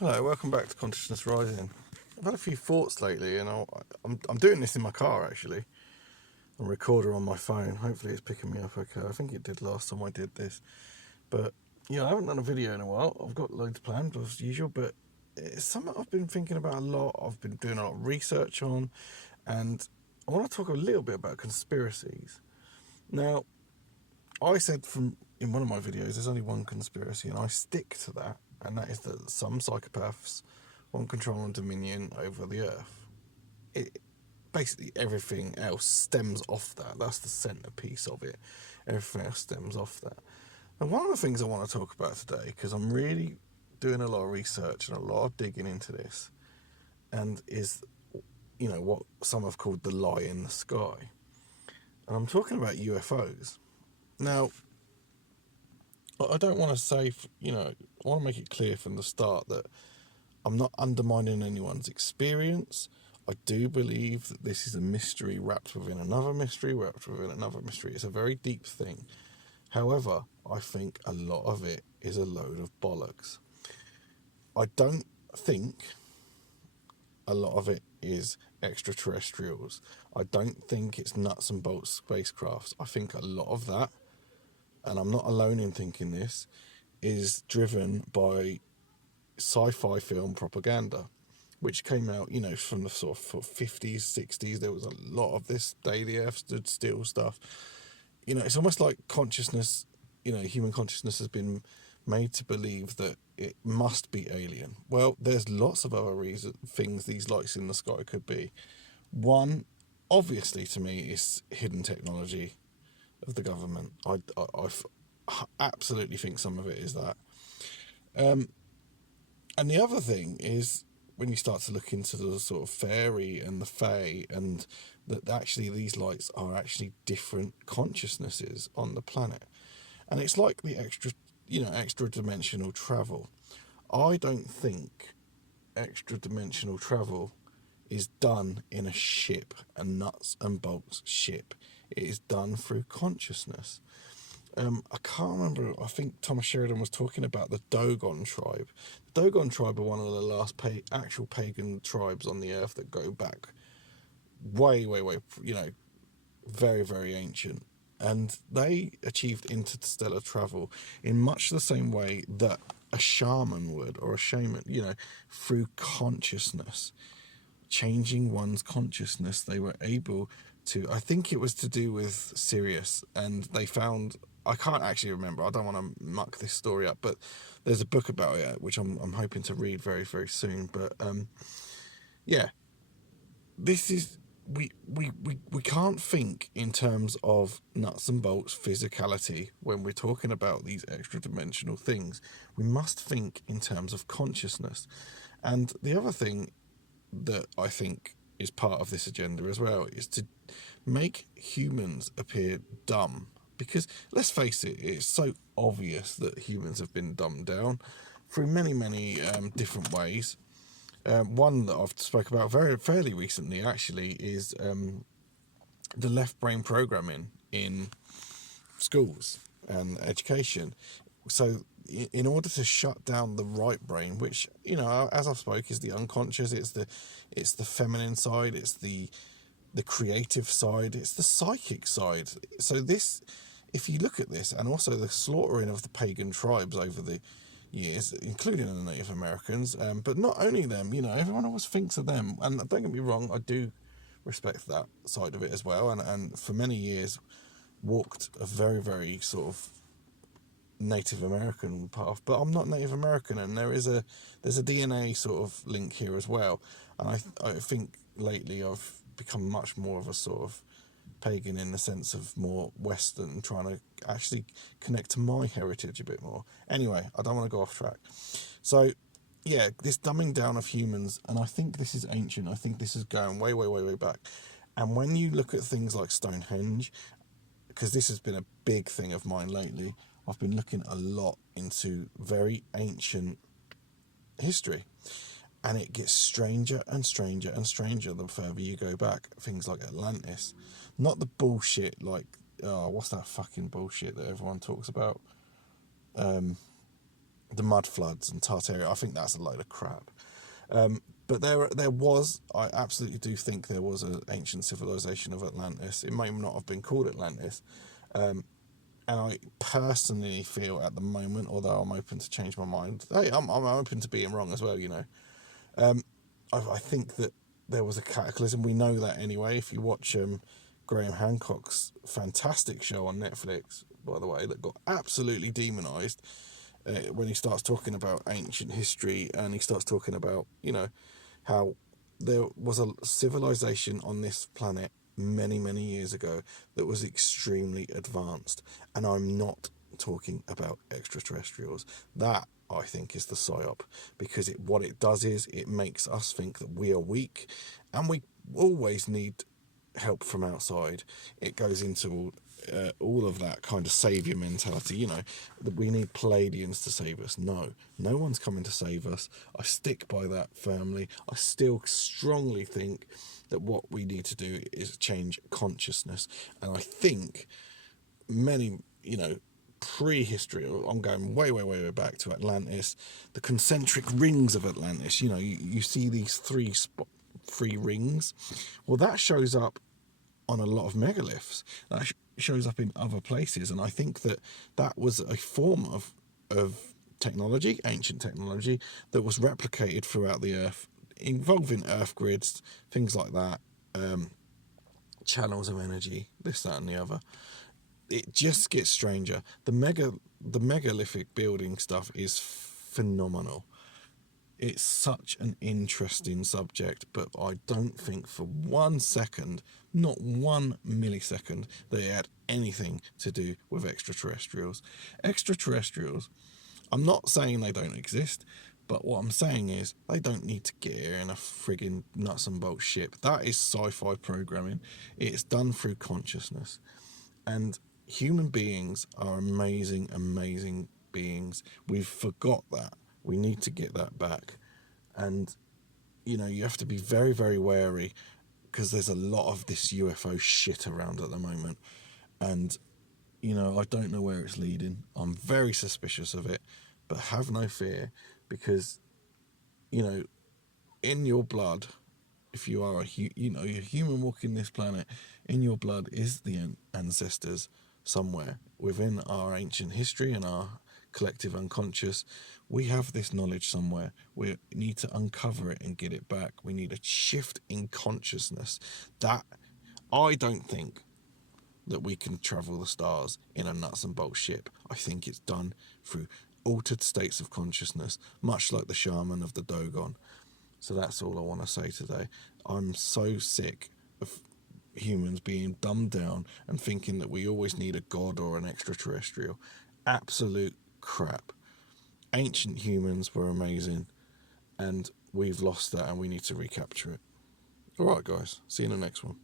Hello, welcome back to Consciousness Rising. I've had a few thoughts lately, and I'm doing this in my car actually. A recorder on my phone. Hopefully, it's picking me up okay. I think it did last time I did this, but I haven't done a video in a while. I've got loads planned as usual, but it's something I've been thinking about a lot. I've been doing a lot of research on, and I want to talk a little bit about conspiracies. Now, I said in one of my videos, there's only one conspiracy, and I stick to that, and that is that some psychopaths want control and dominion over the earth. Basically, everything else stems off that. That's the centerpiece of it. Everything else stems off that. And one of the things I want to talk about today, because I'm really doing a lot of research and a lot of digging into this, and is, what some have called the lie in the sky. And I'm talking about UFOs. Now, I don't want to say, I want to make it clear from the start that I'm not undermining anyone's experience. I do believe that this is a mystery wrapped within another mystery, wrapped within another mystery. It's a very deep thing. However, I think a lot of it is a load of bollocks. I don't think a lot of it is extraterrestrials. I don't think it's nuts and bolts spacecrafts. I think a lot of that, and I'm not alone in thinking this, is driven by sci-fi film propaganda, which came out, from the sort of 50s, 60s. There was a lot of this day the earth stood still stuff. It's almost like consciousness, human consciousness has been made to believe that it must be alien. Well, there's lots of other things these lights in the sky could be. One, obviously to me, is hidden technology of the government. I absolutely think some of it is that. And the other thing is when you start to look into the sort of fairy and the fae, and that actually these lights are actually different consciousnesses on the planet. And it's like the extra dimensional travel. I don't think extra dimensional travel is done in a ship, a nuts and bolts ship. It is done through consciousness. I can't remember. I think Thomas Sheridan was talking about the Dogon tribe. The Dogon tribe are one of the last actual pagan tribes on the earth that go back way, way, way. Very, very ancient, and they achieved interstellar travel in much the same way that a shaman would, or a shaman. Through consciousness, changing one's consciousness. They were able to. I think it was to do with Sirius, and they found. I can't actually remember. I don't want to muck this story up, but there's a book about it which I'm hoping to read very, very soon. But yeah, this is we can't think in terms of nuts and bolts physicality when we're talking about these extra dimensional things. We must think in terms of consciousness. And the other thing that I think is part of this agenda as well is to make humans appear dumb. Because let's face it, it's so obvious that humans have been dumbed down through many, many different ways. One that I've spoke about fairly recently actually is the left brain programming in schools and education. So in order to shut down the right brain, which as I've spoke, is the unconscious, it's the feminine side, it's the creative side, it's the psychic side. So this, if you look at this, and also the slaughtering of the pagan tribes over the years, including the Native Americans, but not only them, everyone always thinks of them. And don't get me wrong, I do respect that side of it as well, and for many years walked a very, very sort of Native American path, but I'm not Native American, and there's a DNA sort of link here as well. And I think lately I've become much more of a sort of pagan in the sense of more Western, trying to actually connect to my heritage a bit more. Anyway, I don't want to go off track. So yeah, this dumbing down of humans, and I think this is ancient. I think this is going way, way, way, way back. And when you look at things like Stonehenge, because this has been a big thing of mine lately, I've been looking a lot into very ancient history. And it gets stranger and stranger and stranger the further you go back. Things like Atlantis. Not the bullshit like, what's that fucking bullshit that everyone talks about? the mud floods and Tartaria. I think that's a load of crap. But there was, I absolutely do think there was an ancient civilization of Atlantis. It may not have been called Atlantis. And I personally feel at the moment, although I'm open to change my mind, hey, I'm open to being wrong as well, you know. I think that there was a cataclysm. We know that anyway. If you watch Graham Hancock's fantastic show on Netflix, by the way, that got absolutely demonized when he starts talking about ancient history, and he starts talking about, you know, how there was a civilization on this planet many, many years ago that was extremely advanced. And I'm not talking about extraterrestrials. That, I think, is the psyop, because what it does is it makes us think that we are weak, and we always need help from outside. It goes into all of that kind of saviour mentality, you know, that we need Palladians to save us. No one's coming to save us. I stick by that firmly. I still strongly think that what we need to do is change consciousness. And I think many, you know, prehistory, I'm going way back to Atlantis, the concentric rings of Atlantis, you know, you see these three rings. Well, that shows up on a lot of megaliths. That shows up in other places, and I think that was a form of technology, ancient technology, that was replicated throughout the earth, involving earth grids, things like that, channels of energy, this, that, and the other. It just gets stranger. The megalithic building stuff is phenomenal. It's such an interesting subject, but I don't think for 1 second, not 1 millisecond, that it had anything to do with extraterrestrials. Extraterrestrials, I'm not saying they don't exist, but what I'm saying is they don't need to get here in a friggin' nuts and bolts ship. That is sci-fi programming. It's done through consciousness. And human beings are amazing beings. We've forgot that. We need to get that back. And, you know, you have to be very wary, because there's a lot of this UFO shit around at the moment. And, you know, I don't know where it's leading. I'm very suspicious of it, but have no fear, because, you know, in your blood, if you are you're a human walking this planet, in your blood is the ancestors somewhere within our ancient history and our collective unconscious. We have this knowledge somewhere. We need to uncover it and get it back. We need a shift in consciousness. That, I don't think that we can travel the stars in a nuts and bolts ship. I think it's done through altered states of consciousness, much like the shaman of the Dogon. So that's all I want to say today. I'm so sick of humans being dumbed down and thinking that we always need a god or an extraterrestrial. Absolute crap. Ancient humans were amazing, and we've lost that, and we need to recapture it. All right, guys. See you in the next one.